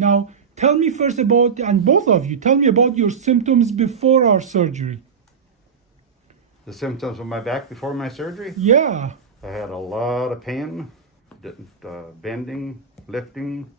Now, tell me first about, and both of you, tell me about your symptoms before our surgery. The symptoms of my back before my surgery? Yeah. I had a lot of pain, bending, lifting,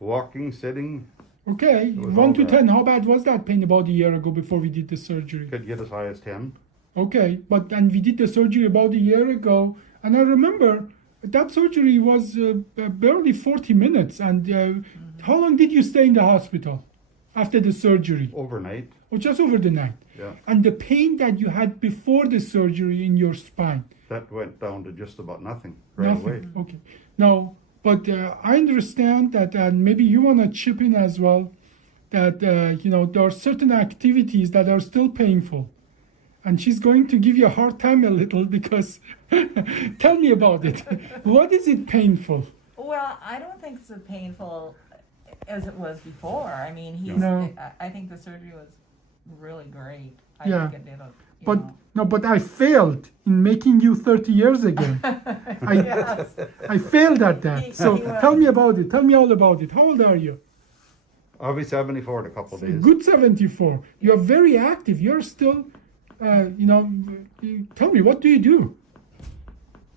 walking, sitting. Okay, It was 1 all to bad. 10, how bad was that pain about a year ago before we did the surgery? Could get as high as 10. Okay, and we did the surgery about a year ago, and I remember that surgery was barely 40 minutes. And how long did you stay in the hospital after the surgery? Overnight. Or just over the night? Yeah. And the pain that you had before the surgery in your spine? That went down to just about nothing right Nothing. away. Okay. Now, but I understand that, and maybe you want to chip in as well, that there are certain activities that are still painful. And she's going to give you a hard time a little because tell me about it. What is it painful? Well, I don't think it's as painful as it was before. I mean, No. I think the surgery was really great. Yeah. I think it did But I failed in making you 30 years again. Yes. I failed at that. He- So he will. tell me about it. Tell me all about it. How old are you? I'll be 74 in a couple of days. Good 74. You're very active. You're still, tell me, what do you do?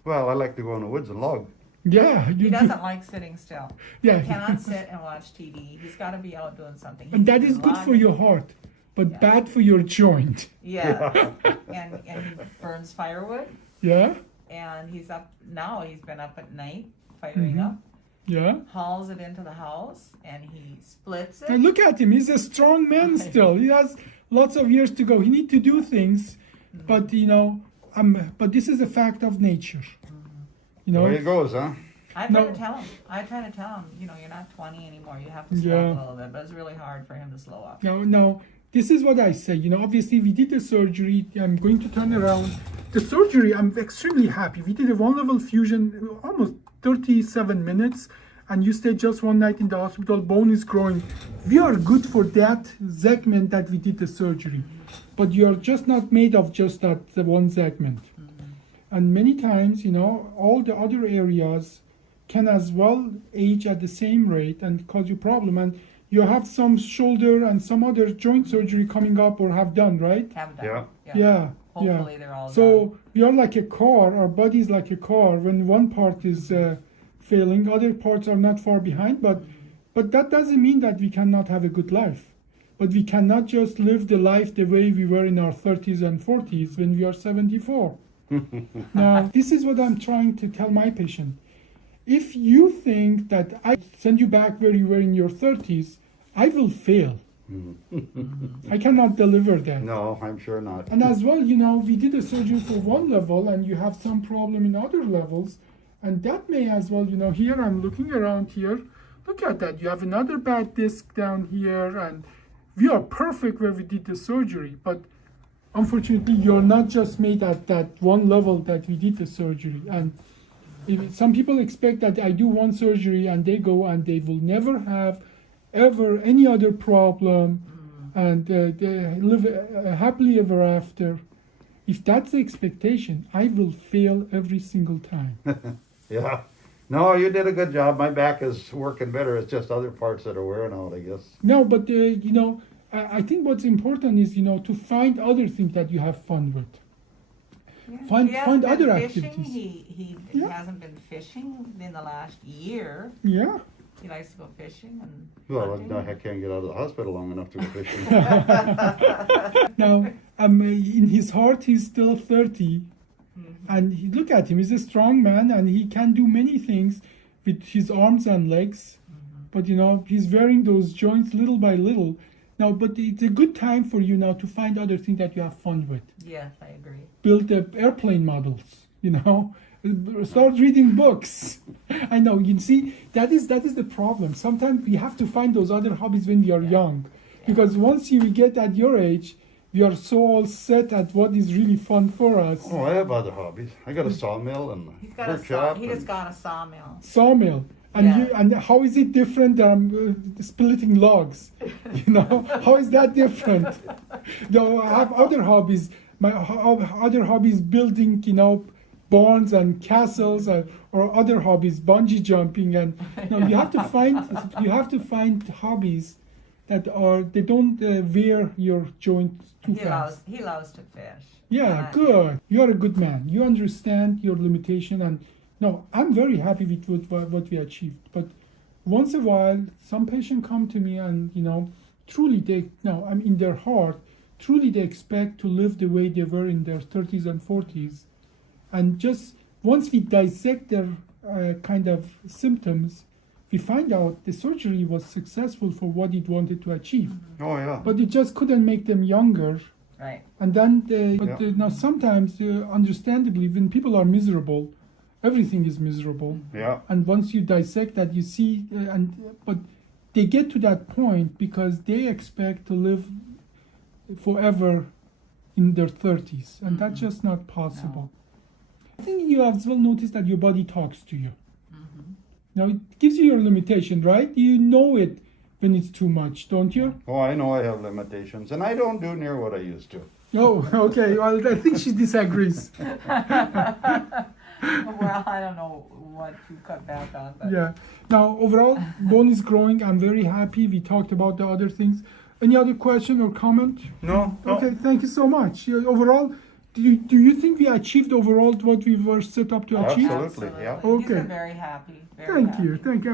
Well, I like to go in the woods and log. Yeah, you He do. doesn't like sitting still. Yeah. He cannot sit and watch TV. He's got to be out doing something. And that He's is good for logging. your heart, but Yeah. bad for your joint. Yeah. and he burns firewood. Yeah? And he's up now. He's been up at night firing Mhm. up. Yeah? Hauls it into the house and he splits it. And look at him. He's a strong man still. He has lots of years to go. He needs to do things, but but this is a fact of nature. You The know? way it goes, huh? I try No. to tell him. You're not 20 anymore. You have to slow up Yeah. a little bit. But it's really hard for him to slow up. No, this is what I say. Obviously we did the surgery. I'm going to turn around. The surgery, I'm extremely happy. We did a one-level fusion, almost 37 minutes, and you stayed just one night in the hospital. Bone is growing. We are good for that segment that we did the surgery. But you're just not made of just the one segment. And many times, all the other areas can as well age at the same rate and cause you problem. And you have some shoulder and some other joint surgery coming up or have done, right? Have done. Yeah. Yeah. Hopefully they're all done. So we are like a car. Our body is like a car. When one part is failing, other parts are not far behind. But that doesn't mean that we cannot have a good life. But we cannot just live the life the way we were in our 30s and 40s when we are 74. Now, this is what I'm trying to tell my patient. If you think that I send you back where you were in your 30s, I will fail. I cannot deliver that. No, I'm sure not. And as well, we did a surgery for one level and you have some problem in other levels. And that may as well, here I'm looking around here. Look at that. You have another bad disc down here. And we are perfect where we did the surgery. But unfortunately, you're not just made at that one level that we did the surgery. And some people expect that I do one surgery and they go and they will never have ever any other problem and they live happily ever after. If that's the expectation, I will fail every single time. Yeah. No, you did a good job. My back is working better. It's just other parts that are wearing out, I guess. No, but I think what's important is to find other things that you have fun with. Yeah. Find He hasn't other been fishing. activities. He Yeah. hasn't been fishing in the last year. Yeah. He likes to go fishing and Well, hunting. I can't get out of the hospital long enough to go fishing. Now, in his heart, he's still 30. And look at him, he's a strong man and he can do many things with his arms and legs. But he's wearing those joints little by little. Now, but it's a good time for you now to find other things that you have fun with. Yes, I agree. Build the airplane models, start reading books. I know, you see, that is the problem. Sometimes we have to find those other hobbies when we are young. Because once we get at your age, we are so all set at what is really fun for us. Oh, I have other hobbies. I got a sawmill and He's a got a workshop. he just got a sawmill. Sawmill. And Yeah. and how is it different than splitting logs? How is that different? Though I have other hobbies. My other hobby is building, barns and castles or other hobbies, bungee jumping, and you have to find hobbies that they don't wear your joints too fast. He loves to fish. Yeah, good. You're a good man. You understand your limitation, and no, I'm very happy with what we achieved. But once in a while, some patients come to me and truly I'm in their heart. Truly, they expect to live the way they were in their 30s and 40s, and just once we dissect their kind of symptoms, we find out the surgery was successful for what it wanted to achieve. Oh, yeah. But it just couldn't make them younger. Right. And then, now sometimes, understandably, when people are miserable, everything is miserable. Yeah. And once you dissect that, you see, but they get to that point because they expect to live forever in their 30s, and that's just not possible. I think you as well notice that your body talks to you. Now, it gives you your limitation, right? You know it when it's too much, don't you? Oh, I know I have limitations, and I don't do near what I used to. Oh, okay. Well, I think she disagrees. Well, I don't know what you cut back on, but Yeah. Now, overall, bone is growing. I'm very happy. We talked about the other things. Any other question or comment? No. Okay, thank you so much. Overall, do you think we achieved overall what we were set up to achieve? Absolutely, yeah. He's Okay. been very happy. Very Thank happy. you. Thank you.